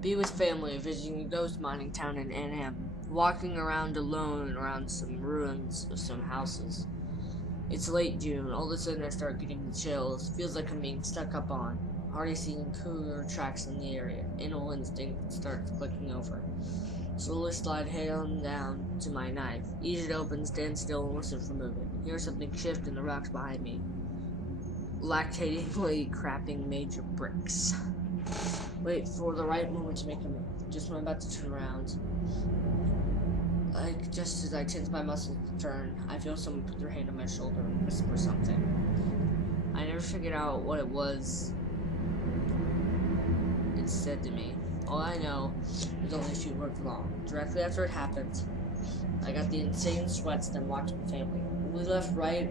Be with family, visiting a ghost mining town in Anham, walking around alone around some ruins of some houses. It's late June. All of a sudden I start getting the chills. Feels like I'm being stuck up on. Already seeing cooler tracks in the area. Animal instinct starts clicking over. Slowly slide head on down to my knife. Ease it open, stand still, and listen for movement. Hear something shift in the rocks behind me. Lactatingly crapping major bricks. Wait for the right moment to make a move. Just when I'm about to turn around. Like, just as I tense my muscles to turn, I feel someone put their hand on my shoulder and whisper something. I never figured out what it was it said to me. All I know is only a few words long. Directly after it happened, I got the insane sweats then watched my family. We left right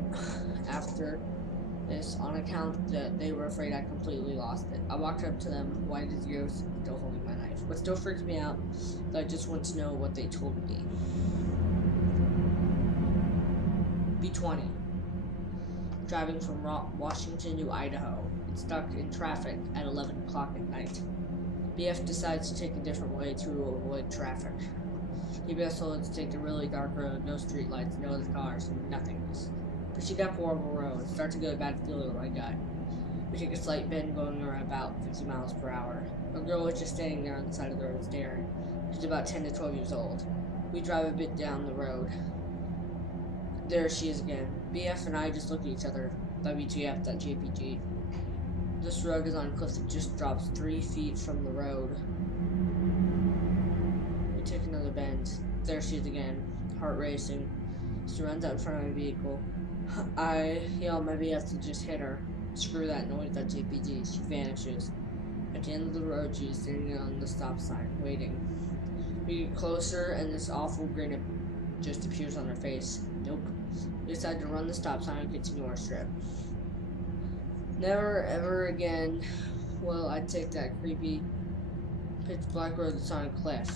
after this on account that they were afraid I completely lost it. I walked up to them, white as ghost, still holding my knife. What still freaks me out is I just want to know what they told me. B20. Driving from Washington to Idaho. It's stuck in traffic at 11 o'clock at night. BF decides to take a different way to avoid traffic. BF told us to take the really dark road, no street lights, no other cars, and nothingness. Proceed up horrible road, start to get a bad feeling in my gut. We take a slight bend going around about 50 miles per hour. A girl was just standing there on the side of the road staring. She's about 10 to 12 years old. We drive a bit down the road. There she is again. BF and I just look at each other. WTF, that JPG. This road is on a cliff that just drops 3 feet from the road. We take another bend. There she is again, heart racing. She runs out in front of my vehicle. I yell at my BF to just hit her. Screw that noise, that JPG. She vanishes. At the end of the road, she is standing on the stop sign, waiting. We get closer, and this awful grin just appears on her face. Nope. We decide to run the stop sign and continue our trip. Never, ever again will I take that creepy pitch black road that's on a cliff.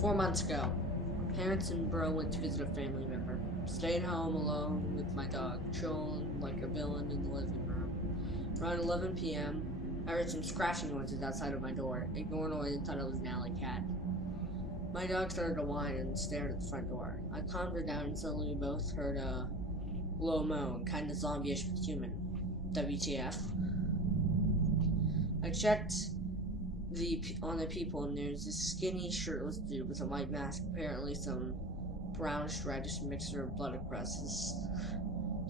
4 months ago, parents and bro went to visit a family member. Stayed home alone with my dog, chilling like a villain in the living room. Around 11 p.m., I heard some scratching noises outside of my door. Ignored noise and thought it was an alley cat. My dog started to whine and stared at the front door. I calmed her down and suddenly we both heard a low moan, kind of zombie-ish but human. WTF. I checked on the people and there's this skinny shirtless dude with a white mask, apparently some brownish reddish mixture of blood across his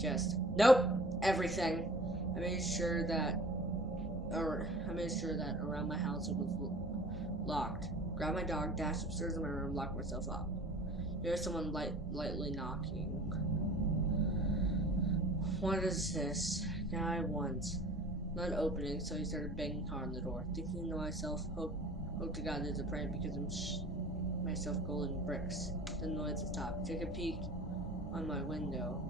chest. Nope, everything. I made sure that around my house it was locked. Grabbed my dog, dashed upstairs in my room, locked myself up. There's someone lightly knocking. What is this? Guy wants. Not opening, so he started banging hard on the door. Thinking to myself, hope to God there's a prank because I'm myself golden bricks. Then the noise stopped. Take a peek on my window,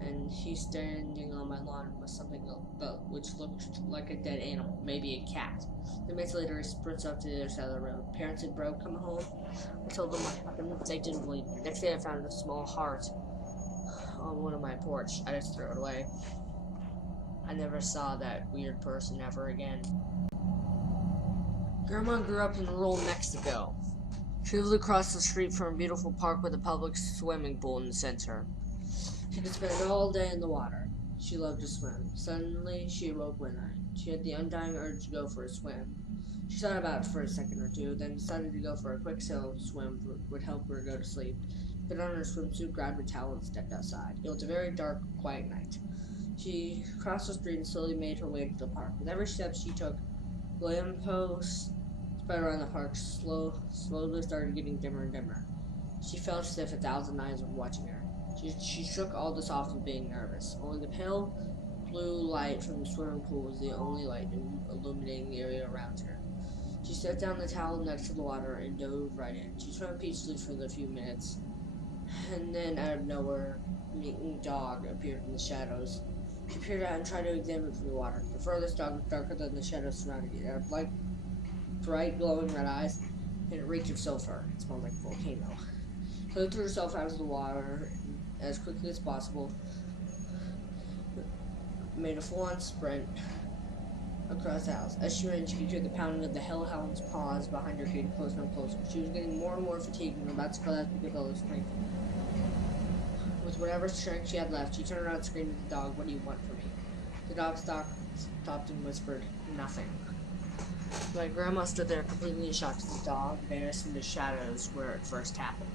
and he's standing on my lawn with something which looked like a dead animal, maybe a cat. 3 minutes later, he sprints up to the other side of the road. Parents and bro come home. I told them what happened. They didn't believe me. Next day, I found a small heart on one of my porch. I just threw it away. I never saw that weird person ever again. Grandma grew up in rural Mexico. She lived across the street from a beautiful park with a public swimming pool in the center. She could spend all day in the water. She loved to swim. Suddenly, she awoke one night. She had the undying urge to go for a swim. She thought about it for a second or two, then decided to go for a quick swim would help her go to sleep. Put on her swimsuit, grabbed a towel, and stepped outside. It was a very dark, quiet night. She crossed the street and slowly made her way to the park. With every step she took, lampposts spread around the park slowly started getting dimmer and dimmer. She felt as if 1,000 eyes were watching her. She shook all this off of being nervous. Only the pale blue light from the swimming pool was the only light illuminating the area around her. She set down the towel next to the water and dove right in. She swam peacefully for a few minutes, and then out of nowhere, a mean dog appeared in the shadows. She peered out and tried to examine it from the water. The furthest dog was darker than the shadows surrounding it. It had bright, glowing red eyes, and it reeked of sulfur. It smelled like a volcano. So she threw herself out of the water as quickly as possible, made a full-on sprint, across the house. As she ran, she could hear the pounding of the hellhound's paws behind her, getting closer and closer. She was getting more and more fatigued and about to collapse because of all the strength. With whatever strength she had left, she turned around and screamed at the dog, "What do you want from me?" The dog stopped and whispered, "Nothing." My grandma stood there completely in shock as the dog vanished in the shadows where it first happened.